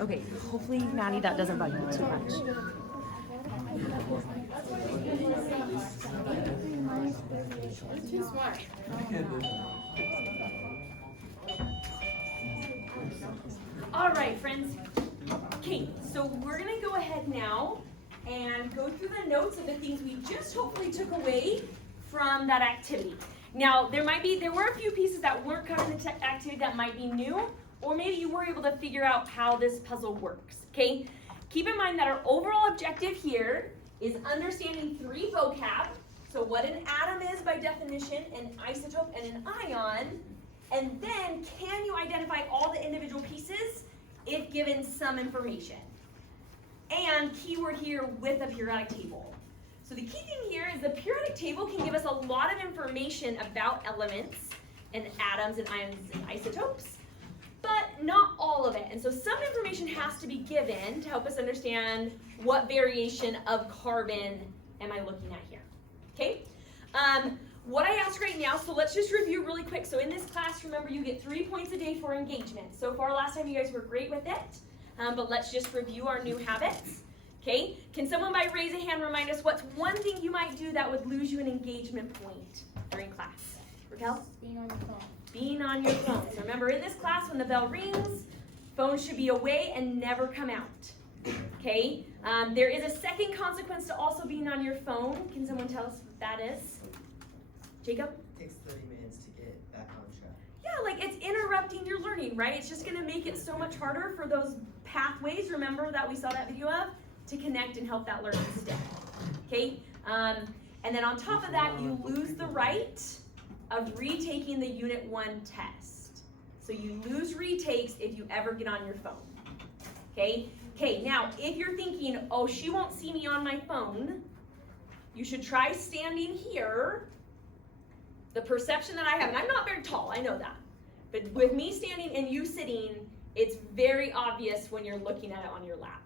Okay, hopefully, Maddie, that doesn't bug you too much. Too smart. All right, friends. Okay, so we're gonna go ahead now and go through the notes of the things we just hopefully took away from that activity. Now, there were a few pieces that weren't covered in the activity that might be new, or maybe you were able to figure out how this puzzle works, okay? Keep in mind that our overall objective here is understanding 3 vocab, so what an atom is by definition, an isotope, and an ion, and then can you identify all the individual pieces if given some information? And keyword here, with a periodic table. So the key thing here is the periodic table can give us a lot of information about elements and atoms and ions and isotopes, but not all of it. And so some information has to be given to help us understand what variation of carbon am I looking at here, okay? What I asked right now, so let's just review really quick. So in this class, remember, you get 3 points a day for engagement. So far last time you guys were great with it, but let's just review our new habits. Okay, can someone by raise a hand remind us what's one thing you might do that would lose you an engagement point during class? Raquel? Being on your phone. Being on your phone. So remember, in this class, when the bell rings, phones should be away and never come out. Okay, there is a second consequence to also being on your phone. Can someone tell us what that is? Jacob? It takes 30 minutes to get back on track. Yeah, like it's interrupting your learning, right? It's just gonna make it so much harder for those pathways, remember, that we saw that video of, to connect and help that learning stick, okay? And then on top of that, you lose the right of retaking the Unit 1 test. So you lose retakes if you ever get on your phone, okay? Okay, now, if you're thinking, oh, she won't see me on my phone, you should try standing here. The perception that I have, and I'm not very tall, I know that, but with me standing and you sitting, it's very obvious when you're looking at it on your lap.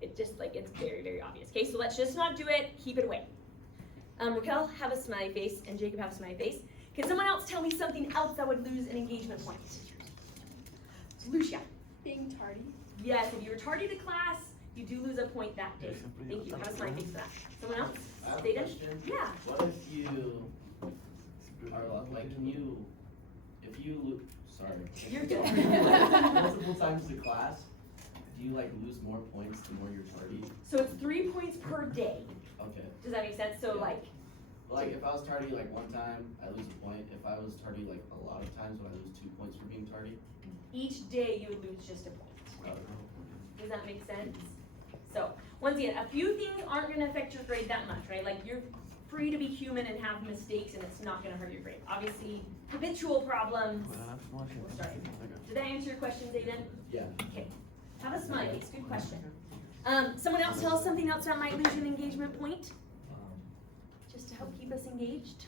It's just like, it's very, very obvious. Okay, so let's just not do it, keep it away. Raquel, have a smiley face, and Jacob, have a smiley face. Can someone else tell me something else that would lose an engagement point? Lucia. Being tardy. Yes, if you were tardy to class, you do lose a point that day. Thank you, have a smiley face for that. Someone else? I have a Zayden? question. Yeah. What if you are like, if you, sorry. You're good. Multiple times to class, do you like lose more points the more you're tardy? So it's 3 points per day. Okay. Does that make sense? So Yeah. like, If I was tardy like 1 time, I lose a point. If I was tardy like a lot of times, would I lose 2 points for being tardy? each day you would lose just a point. Oh. Does that make sense? So, once again, a few things aren't gonna affect your grade that much, right? Like, you're free to be human and have mistakes and it's not gonna hurt your grade. Obviously, habitual problems, we'll start. Did that answer your question, Zayden? Yeah. Okay. Have a smile, it's a good question. Someone else tell us something else that might lose you an engagement point? Just to help keep us engaged.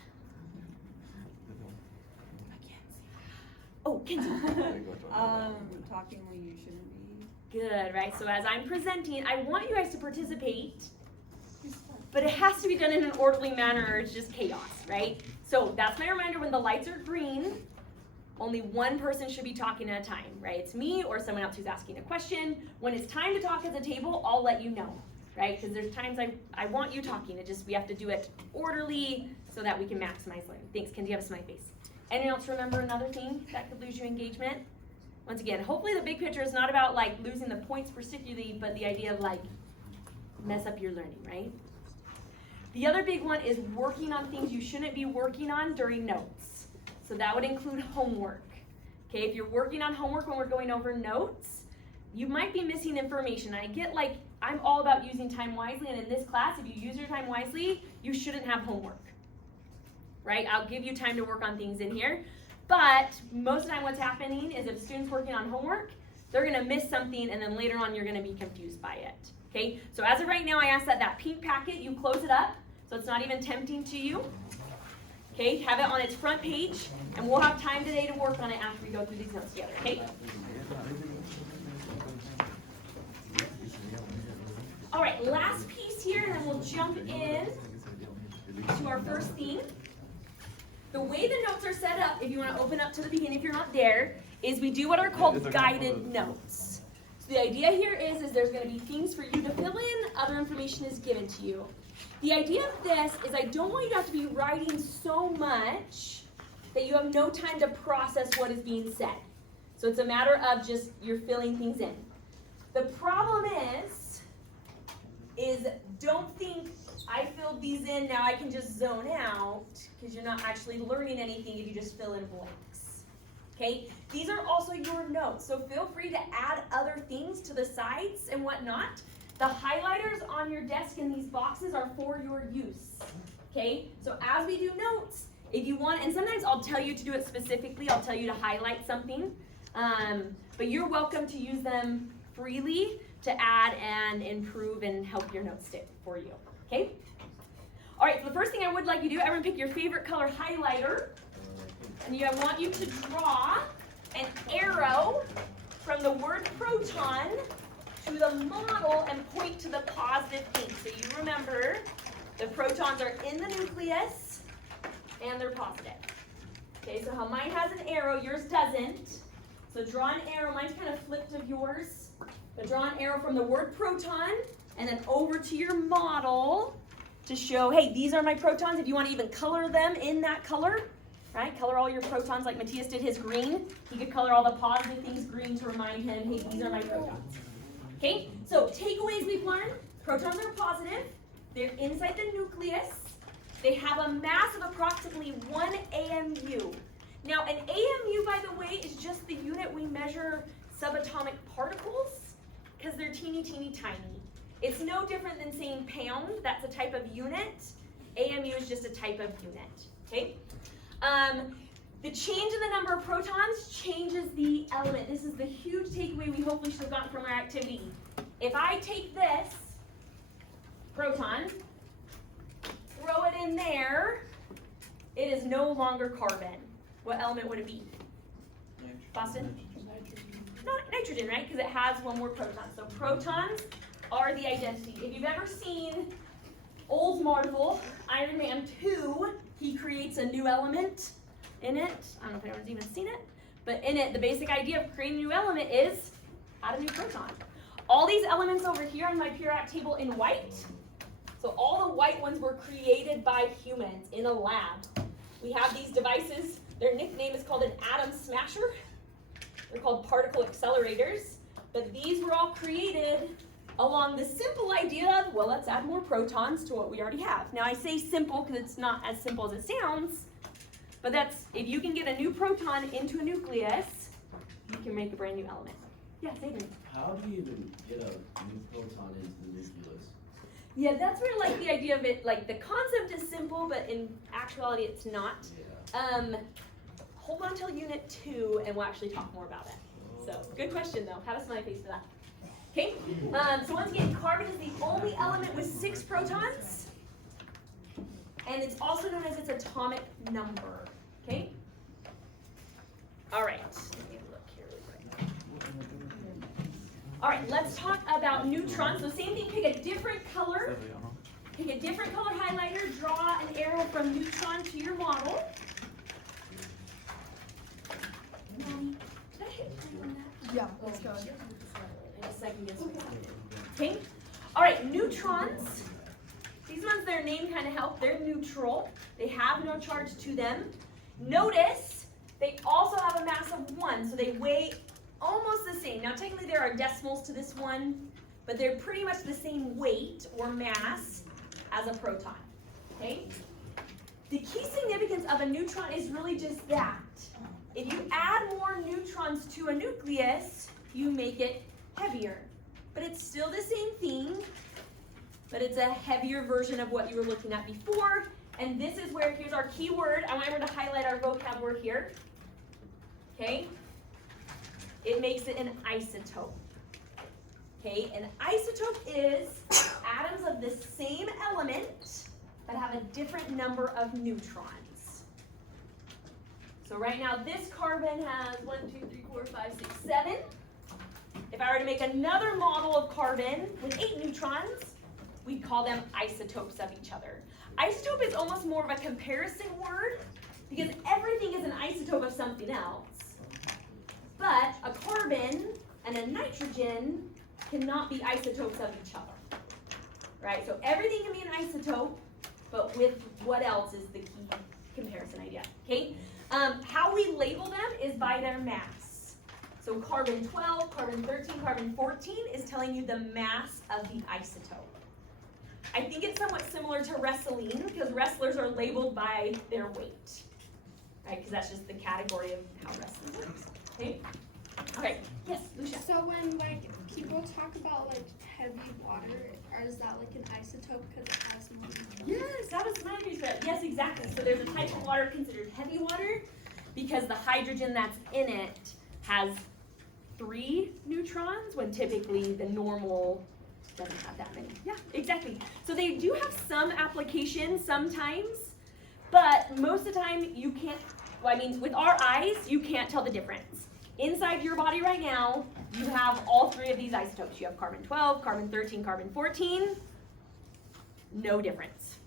Oh, Kenzie. Talking when you shouldn't be. Good, right? So as I'm presenting, I want you guys to participate, but it has to be done in an orderly manner or it's just chaos, right? So that's my reminder, when the lights are green, only one person should be talking at a time, right? It's me or someone else who's asking a question. When it's time to talk at the table, I'll let you know, right? Because there's times I want you talking. We have to do it orderly so that we can maximize learning. Thanks, Kenzie, have a smiley face. Anyone else remember another thing that could lose you engagement? Once again, hopefully the big picture is not about like losing the points particularly, but the idea of like mess up your learning, right? The other big one is working on things you shouldn't be working on during notes. So that would include homework. Okay, if you're working on homework when we're going over notes, you might be missing information. I get like, I'm all about using time wisely, and in this class, if you use your time wisely, you shouldn't have homework. Right? I'll give you time to work on things in here, but most of the time what's happening is if a student's working on homework, they're gonna miss something and then later on you're gonna be confused by it. Okay, so as of right now, I ask that pink packet, you close it up so it's not even tempting to you. Okay, have it on its front page, and we'll have time today to work on it after we go through these notes together, okay? All right, last piece here, and then we'll jump in to our first theme. The way the notes are set up, if you want to open up to the beginning if you're not there, is we do what are called guided notes. So So the idea here is there's going to be things for you to fill in, other information is given to you. The idea of this is I don't want you to have to be writing so much that you have no time to process what is being said. So it's a matter of just you're filling things in. The problem is don't think I filled these in, now I can just zone out, because you're not actually learning anything if you just fill in blanks. Okay? These are also your notes, so feel free to add other things to the sides and whatnot. The highlighters on your desk in these boxes are for your use. Okay? So as we do notes, if you want, and sometimes I'll tell you to do it specifically, I'll tell you to highlight something, but you're welcome to use them freely to add and improve and help your notes stick for you. Okay? All right, so the first thing I would like you to do, everyone pick your favorite color highlighter, and I want you to draw an arrow from the word proton to the model and point to the positive thing. So you remember the protons are in the nucleus and they're positive. Okay, so how mine has an arrow, yours doesn't. So draw an arrow, mine's kind of flipped of yours. But draw an arrow from the word proton and then over to your model to show, hey, these are my protons. If you want to even color them in that color, right? Color all your protons like Matthias did his green. He could color all the positive things green to remind him, hey, these are my protons. Okay, so takeaways we've learned. Protons are positive. They're inside the nucleus. They have a mass of approximately 1 AMU. Now, an AMU, by the way, is just the unit we measure subatomic particles because they're teeny, teeny, tiny. It's no different than saying pound. That's a type of unit. AMU is just a type of unit. Okay? The change in the number of protons changes the element. This is the huge takeaway we hopefully should have gotten from our activity. If I take this proton, throw it in there, it is no longer carbon. What element would it be? Boston? Not nitrogen, right? Because it has one more proton. So protons are the identity. If you've ever seen old Marvel, Iron Man 2, he creates a new element in it. I don't know if anyone's even seen it, but in it, the basic idea of creating a new element is add a new proton. All these elements over here on my periodic table in white, so all the white ones were created by humans in a lab. We have these devices. Their nickname is called an atom smasher. They're called particle accelerators, but these were all created along the simple idea of, well, let's add more protons to what we already have. Now I say simple because it's not as simple as it sounds, but that's, if you can get a new proton into a nucleus, you can make a brand new element. Yeah, Zayden. How do you even get a new proton into the nucleus? Yeah, that's where like the idea of it, like the concept is simple, but in actuality it's not. Yeah. Hold on till unit 2 and we'll actually talk more about it. So, good question though. Have a smiley face for that. Okay, so once again, carbon is the only element with 6 protons, and it's also known as its atomic number. Okay? All right. Let me look here really quick. All right, let's talk about neutrons. So same thing, pick a different color. Pick a different color highlighter, draw an arrow from neutron to your model. Mommy, did I hit play on that? Yeah, let's go. In a second, guess what's happening. Okay? All right, neutrons. These ones, their name kind of help. They're neutral. They have no charge to them. Notice they also have a mass of 1, so they weigh almost the same. Now, technically, there are decimals to this one, but they're pretty much the same weight or mass as a proton. Okay? The key significance of a neutron is really just that. If you add more neutrons to a nucleus, you make it heavier. But it's still the same thing, but it's a heavier version of what you were looking at before. And this is where, here's our key word. I want everyone to highlight our vocab word here. Okay? It makes it an isotope. Okay? An isotope is atoms of the same element that have a different number of neutrons. So right now this carbon has 1, 2, 3, 4, 5, 6, 7. If I were to make another model of carbon with 8 neutrons, we'd call them isotopes of each other. Isotope is almost more of a comparison word because everything is an isotope of something else. But a carbon and a nitrogen cannot be isotopes of each other, right? So everything can be an isotope, but with what else is the key comparison idea, okay? How we label them is by their mass. So carbon 12, carbon 13, carbon 14 is telling you the mass of the isotope. I think it's somewhat similar to wrestling because wrestlers are labeled by their weight, right? Because that's just the category of how wrestling works, okay? Okay, yes, Lucia. So when like people talk about like heavy water, or is that like an isotope because it has more? Yes, that was my research. Yes, exactly. So there's a type of water considered heavy water because the hydrogen that's in it has 3 neutrons when typically the normal doesn't have that many. Yeah, exactly. So they do have some applications sometimes, but most of the time you can't, well, I mean, with our eyes, you can't tell the difference. Inside your body right now, you have all 3 of these isotopes. You have carbon 12, carbon 13, carbon 14. No difference.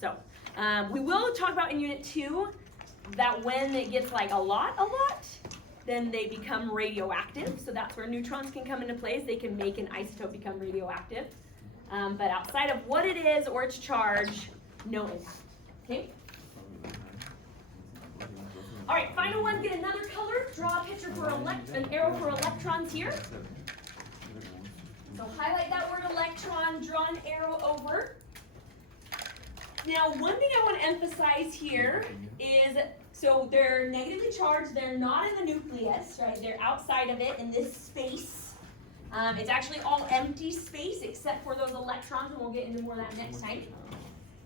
So we will talk about in Unit 2 that when it gets like a lot, then they become radioactive. So that's where neutrons can come into place. They can make an isotope become radioactive. But outside of what it is or its charge, no impact. Okay? All right, final one, get another color. Draw a picture for an arrow for electrons here. So highlight that word electron, draw an arrow over. Now, one thing I want to emphasize here is, so they're negatively charged, they're not in the nucleus, right? They're outside of it in this space. It's actually all empty space except for those electrons, and we'll get into more of that next time.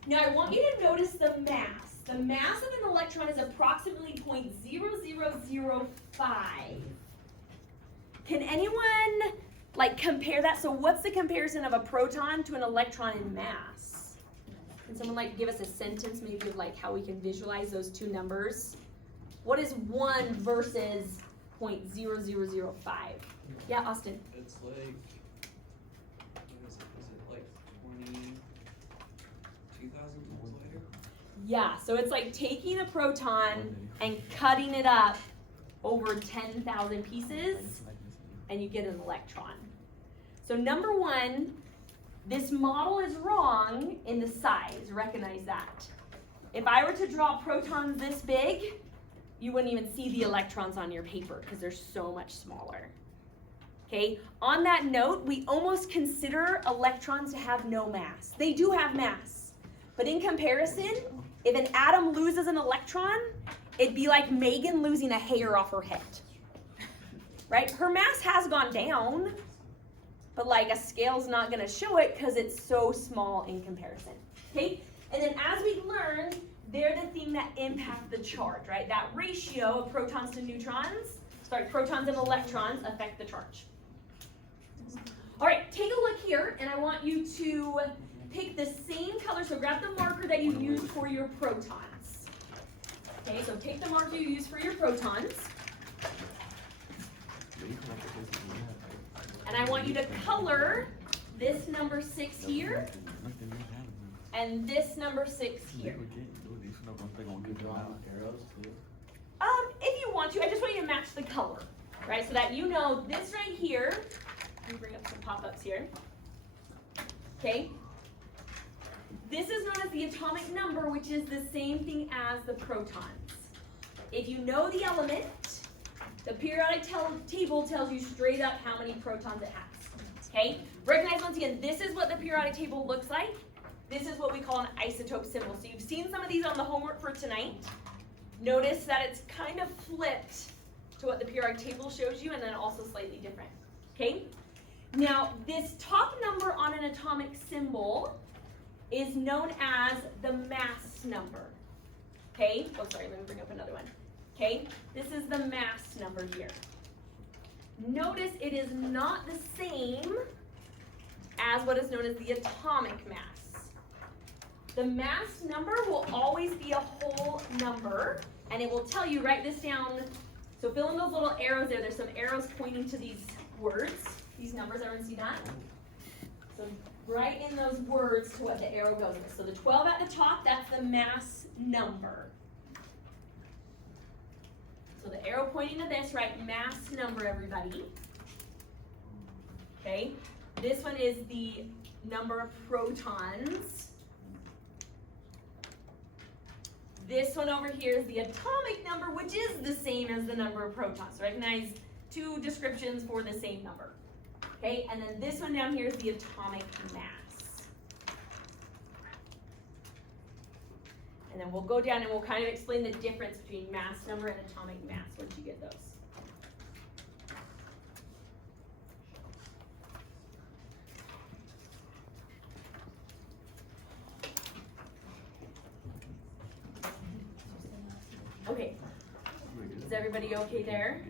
Now, I want you to notice the mass. The mass of an electron is approximately 0.0005. Can anyone, like, compare that? So what's the comparison of a proton to an electron in mass? Can someone like give us a sentence maybe of like how we can visualize those two numbers? What is 1 versus 0.0005? Yeah, Austin. It's like, what is it like 22,000 times lighter? Yeah, so it's like taking a proton and cutting it up over 10,000 pieces and you get an electron. So number 1, this model is wrong in the size, recognize that. If I were to draw protons this big, you wouldn't even see the electrons on your paper because they're so much smaller. Okay, on that note, we almost consider electrons to have no mass. They do have mass, but in comparison, if an atom loses an electron, it'd be like Megan losing a hair off her head. Right? Her mass has gone down, but like a scale's not going to show it because it's so small in comparison. Okay? And then as we learned, they're the thing that impact the charge, right? That ratio of protons to neutrons, protons and electrons affect the charge. All right, take a look here, and I want you to pick the same color. So grab the marker that you used for your protons. Okay, so take the marker you used for your protons. And I want you to color this number 6 here and this number 6 here. Arrows too. If you want to, I just want you to match the color, right? So that you know this right here. Let me bring up some pop-ups here. Okay. This is known as the atomic number, which is the same thing as the protons. If you know the element, the periodic table tells you straight up how many protons it has. Okay? Recognize once again, this is what the periodic table looks like. This is what we call an isotope symbol. So you've seen some of these on the homework for tonight. Notice that it's kind of flipped to what the periodic table shows you and then also slightly different. Okay? Now, this top number on an atomic symbol is known as the mass number. Okay? Oh, sorry, let me bring up another one. Okay? This is the mass number here. Notice it is not the same as what is known as the atomic mass. The mass number will always be a whole number, and it will tell you, write this down. So fill in those little arrows there. There's some arrows pointing to these words, these numbers. Everyone see that? So write in those words to what the arrow goes with. So the 12 at the top, that's the mass number. So the arrow pointing to this, write mass number, everybody. Okay, this one is the number of protons. This one over here is the atomic number, which is the same as the number of protons. So recognize two descriptions for the same number. Okay, and then this one down here is the atomic mass. And then we'll go down and we'll kind of explain the difference between mass number and atomic mass once you get those. Okay, is everybody okay there?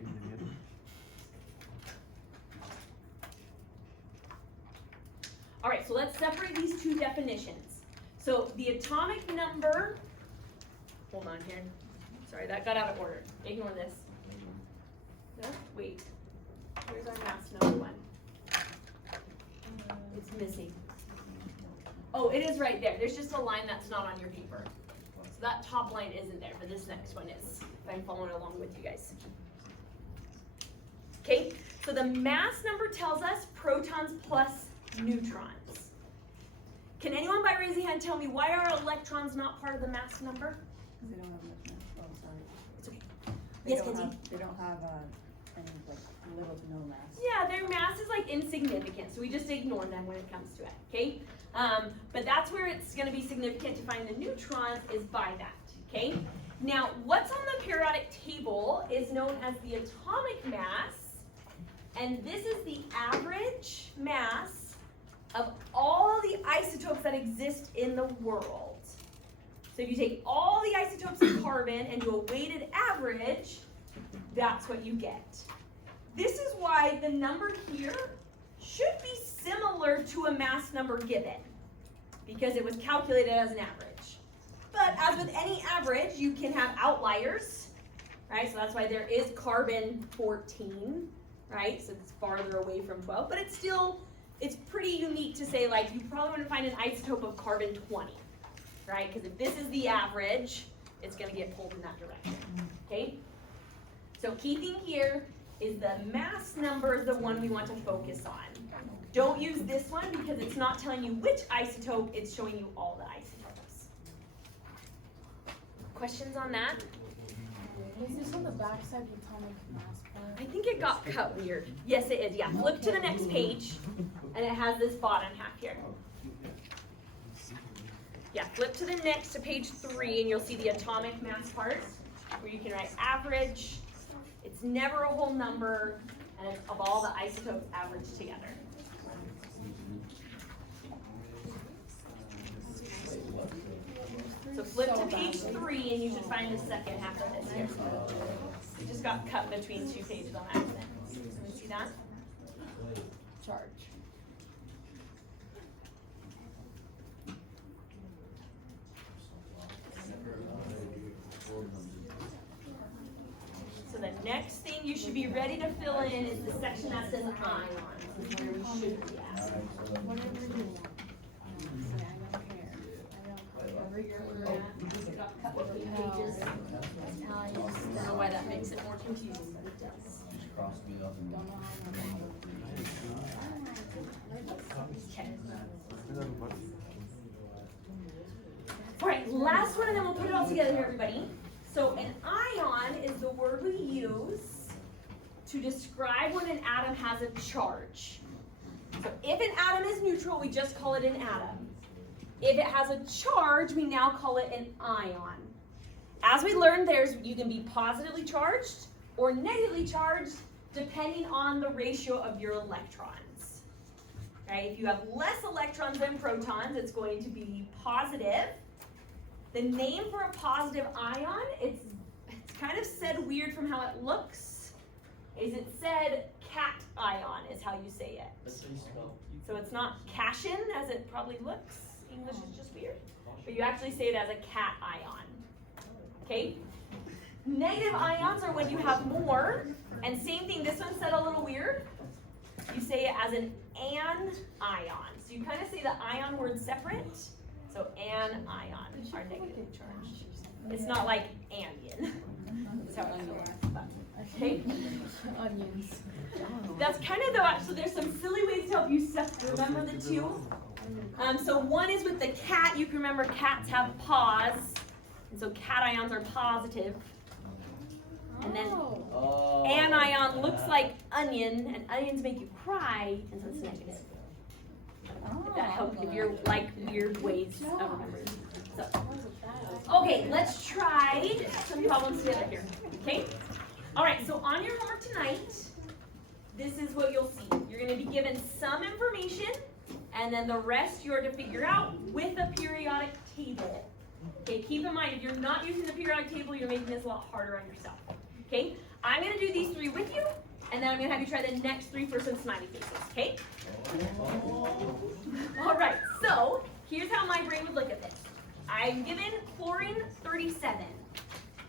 All right, so let's separate these two definitions. So the atomic number, hold on here. Sorry, that got out of order. Ignore this. No, wait. Here's our mass number one. It's missing. Oh, it is right there. There's just a line that's not on your paper. So that top line isn't there, but this next one is, if I'm following along with you guys. Okay, so the mass number tells us protons plus neutrons. Can anyone by raising hand tell me why are electrons not part of the mass number? They don't have much mass. Oh, sorry. It's okay. They Yes, don't Kenzie? They don't have any like little to no mass. Yeah, their mass is like insignificant, so we just ignore them when it comes to it, okay? But that's where it's gonna be significant to find the neutrons is by that, okay? Now, what's on the periodic table is known as the atomic mass, and this is the average mass of all the isotopes that exist in the world. So if you take all the isotopes of carbon and do a weighted average, that's what you get. This is why the number here should be similar to a mass number given, because it was calculated as an average. But as with any average, you can have outliers, right? So that's why there is carbon 14, right? So it's farther away from 12, but it's still, it's pretty unique to say, like, you probably wouldn't find an isotope of carbon 20, right? Because if this is the average, it's gonna get pulled in that direction, okay? So key thing here is the mass number is the one we want to focus on. Don't use this one because it's not telling you which isotope, it's showing you all the isotopes. Questions on that? Is this on the back side of the atomic mass part? I think it got cut weird. Yes, it is, yeah. Flip to the next page, and it has this bottom half here. Yeah, flip to the next, to page 3, and you'll see the atomic mass part, where you can write average. It's never a whole number, and it's of all the isotopes averaged together. So flip to page 3, and you should find the second half of this here. It just got cut between two pages on accident. Can you see that? Charge. So the next thing you should be ready to fill in is the section that says ions, is where we should be at. Whatever you want. I don't care. Wherever you're at. It got cut between pages. I don't know why that makes it more confusing, but it does. Cross me up and Don't know how I'm gonna do All right, last one, and then we'll put it all together here, everybody. So an ion is the word we use to describe when an atom has a charge. So if an atom is neutral, we just call it an atom. If it has a charge, we now call it an ion. As we learned, you can be positively charged or negatively charged depending on the ratio of your electrons. Right? If you have less electrons than protons, it's going to be positive. The name for a positive ion, it's kind of said weird from how it looks, is it said cation is how you say it. So it's not cation as it probably looks. English is just weird. But you actually say it as a cation. Okay? Negative ions are when you have more, and same thing, this one said a little weird. You say it as an anion. So you kind of say the ion word separate. So anion are negative charged. It's not like anion. That's how it feels. Okay? Onions. That's kind of though, actually there's some silly ways to Remember the two? So one is with the cat. You can remember cats have paws, and so cations are positive. And then Oh. anion looks like onion, and onions make you cry, and so it's negative. If that helps give your like weird ways of remembering. So, okay, let's try some problems together here. Okay? Alright, so on your homework tonight, this is what you'll see. You're going to be given some information, and then the rest you're to figure out with a periodic table. Okay, keep in mind, if you're not using the periodic table, you're making this a lot harder on yourself. Okay, I'm going to do these three with you, and then I'm going to have you try the next three for some smiley faces, okay? Alright, so here's how my brain would look at this. I'm given chlorine 37.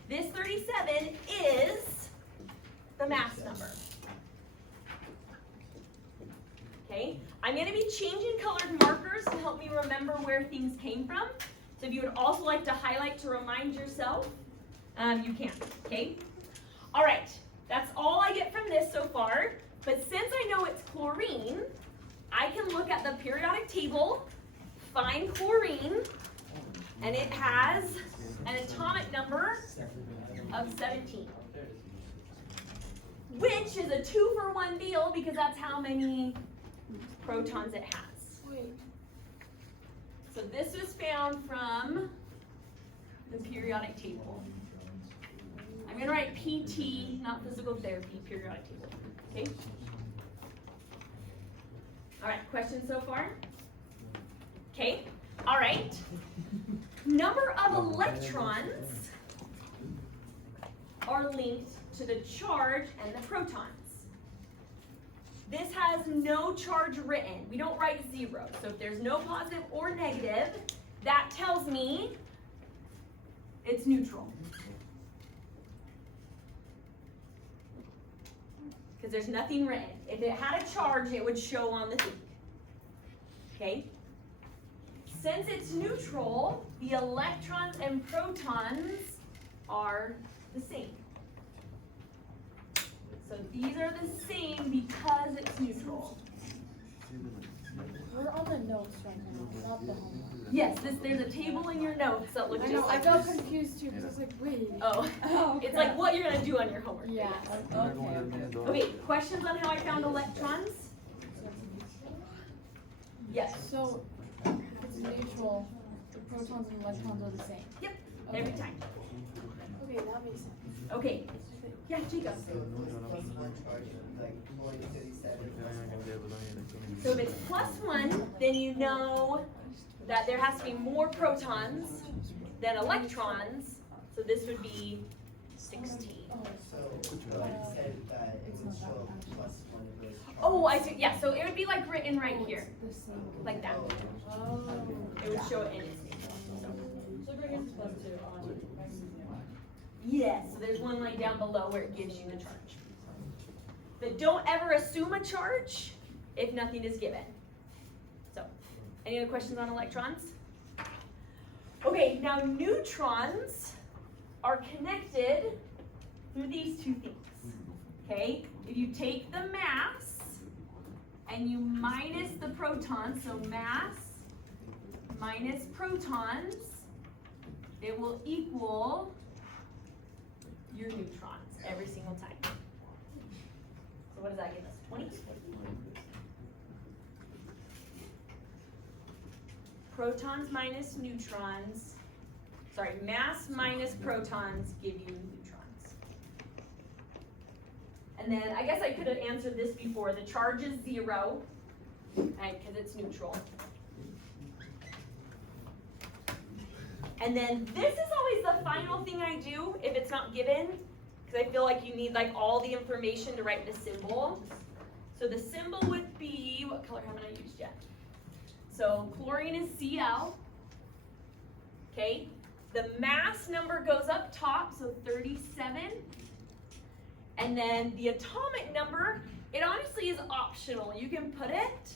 This 37 is the mass number. Okay, I'm going to be changing colored markers to help me remember where things came from. So if you would also like to highlight to remind yourself, you can, okay? All right, that's all I get from this so far. But since I know it's chlorine, I can look at the periodic table, find chlorine, and it has an atomic number of 17. Which is a 2-for-1 deal because that's how many protons it has. So this was found from the periodic table. I'm going to write PT, not physical therapy, periodic table. Okay? All right, questions so far? Okay, all right. Number of electrons are linked to the charge and the protons. This has no charge written. We don't write 0. So if there's no positive or negative, that tells me it's neutral. Because there's nothing written. If it had a charge, it would show on the thing. Okay? Since it's neutral, the electrons and protons are the same. So these are the same because it's neutral. We're on the notes right now, not the homework. Yes, there's a table in your notes that looks I just know, I like got this. confused too, because I was like, wait. Oh, Okay. it's like what you're going to do on your homework. Yeah, okay. Okay, questions on how I found electrons? Yes. So, it's neutral, the protons and electrons are the same. Yep, every time. Okay, that makes sense. Okay. Yeah, Jacob. So plus one charge, like chlorine 37 plus So if it's +1, then you know that there has to be more protons than electrons. So this would be 16. So when you said that it would show plus one of those charges. Oh, I see. Yeah, so it would be like written right here, The same. like that. Oh. It would show it in its name. So bring in +2 on. Yes, so there's one line down below where it gives you the charge. But don't ever assume a charge if nothing is given. So, any other questions on electrons? Okay, now neutrons are connected through these two things. Okay, if you take the mass and you minus the protons, so mass minus protons, it will equal your neutrons every single time. So what does that give us? 20? Protons minus neutrons, sorry, mass minus protons give you neutrons. And then I guess I could have answered this before. The charge is 0, right, because it's neutral. And then this is always the final thing I do if it's not given, because I feel like you need like all the information to write the symbol. So the symbol would be, what color haven't I used yet? So chlorine is Cl. Okay, the mass number goes up top, so 37. And then the atomic number, it honestly is optional. You can put it,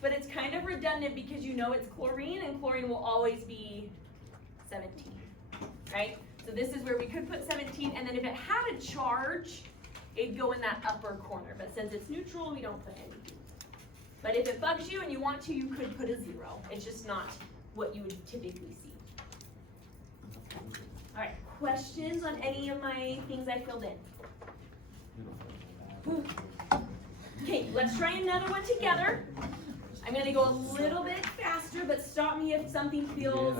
but it's kind of redundant because you know it's chlorine, and chlorine will always be 17, right? So this is where we could put 17, and then if it had a charge, it'd go in that upper corner. But since it's neutral, we don't put any. But if it bugs you and you want to, you could put a 0. It's just not what you would typically see. All right, questions on any of my things I filled in? Okay, let's try another one together. I'm gonna go a little bit faster, but stop me if something feels,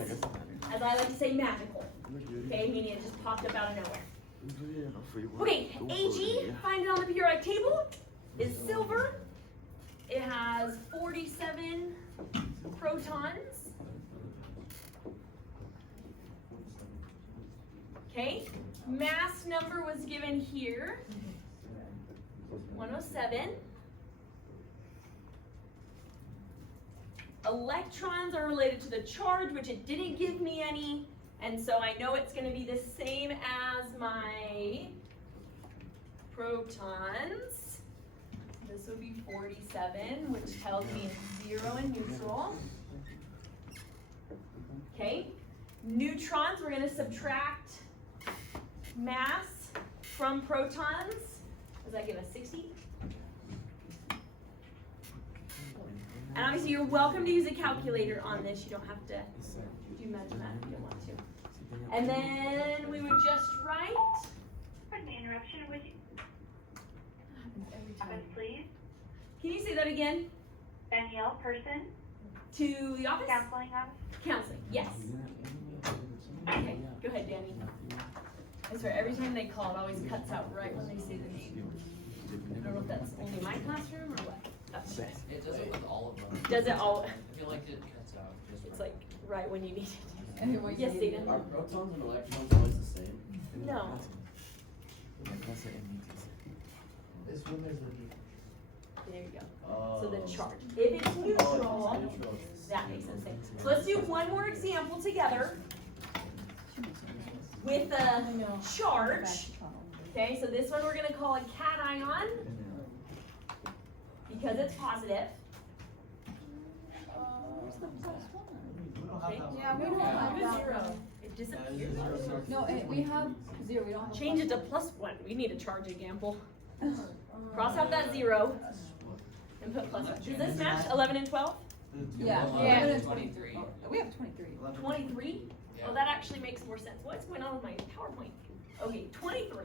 as I like to say, magical. Okay, meaning it just popped up out of nowhere. Okay, Ag, find it on the periodic table, is silver. It has 47 protons. Okay, mass number was given here, 107. Electrons are related to the charge, which it didn't give me any, and so I know it's going to be the same as my protons. This would be 47, which tells me it's 0 and neutral. Okay, neutrons, we're going to subtract mass from protons. Does that give us 60? And obviously you're welcome to use a calculator on this. You don't have to do math if you don't want to. And then we would just write. Pardon the interruption, would you, office, please? Can you say that again? Danielle, person, To the office? counseling office. Counseling, yes. Okay, go ahead, Danny. I swear, every time they call, it always cuts out right when they say the name. I don't know if that's only my classroom or what. That's okay. It does it with all of them. Does it all? I feel like it cuts out just It's right. like right when you need it. Yes, Stephen? Are protons and electrons always the same? No. This one is the There you go. Oh. So the charge. If it's Oh, neutral, it's neutral. that makes sense. So let's do one more example together with a charge. Okay, so this one we're going to call a cation because it's positive. Okay. Yeah, we don't have that 0. one. It disappeared. No, we have 0, we don't have. Change it to +1. We need a charge example. Cross out that 0 and put +1. Does this match 11 and 12? Yeah. Yeah. 11 and 23. Oh, we have 23. 23? Oh, that actually makes more sense. What's going on with my PowerPoint? Okay, 23.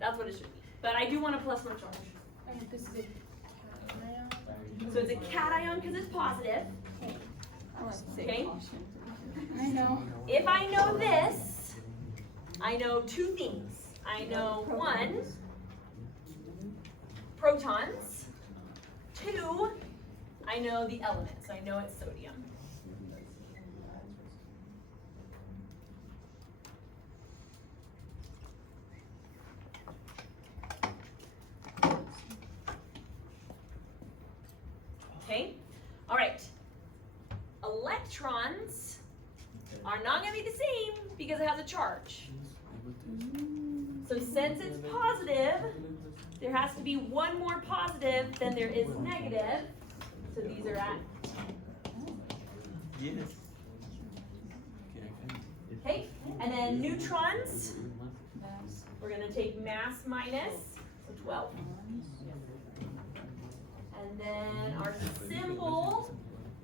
That's what it should be. But I do want a +1 charge. This is a cation. So it's a cation because it's positive. I want to say Okay. caution. I know. If I know this, I know 2 things. I know 1, protons. 2, I know the element, so I know it's sodium. Okay, all right. Electrons are not going to be the same because it has a charge. So since it's positive, there has to be one more positive than there is negative. So these are at. Okay, and then neutrons, we're going to take mass minus, so 12. And then our symbol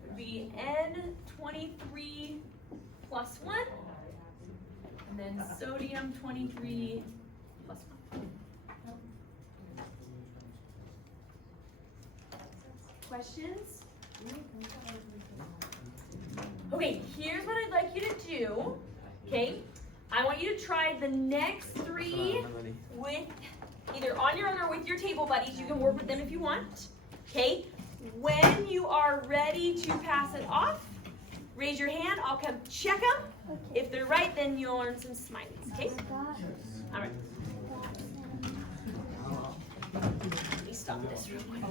would be N23 plus 1. And then sodium 23 plus 1. Questions? Okay, here's what I'd like you to do. Okay, I want you to try the next 3 with either on your own or with your table buddies. You can work with them if you want. Okay, when you are ready to pass it off, raise your hand. I'll come check them. If they're right, then you'll earn some smileys. Okay? All right. Let me stop this real quick.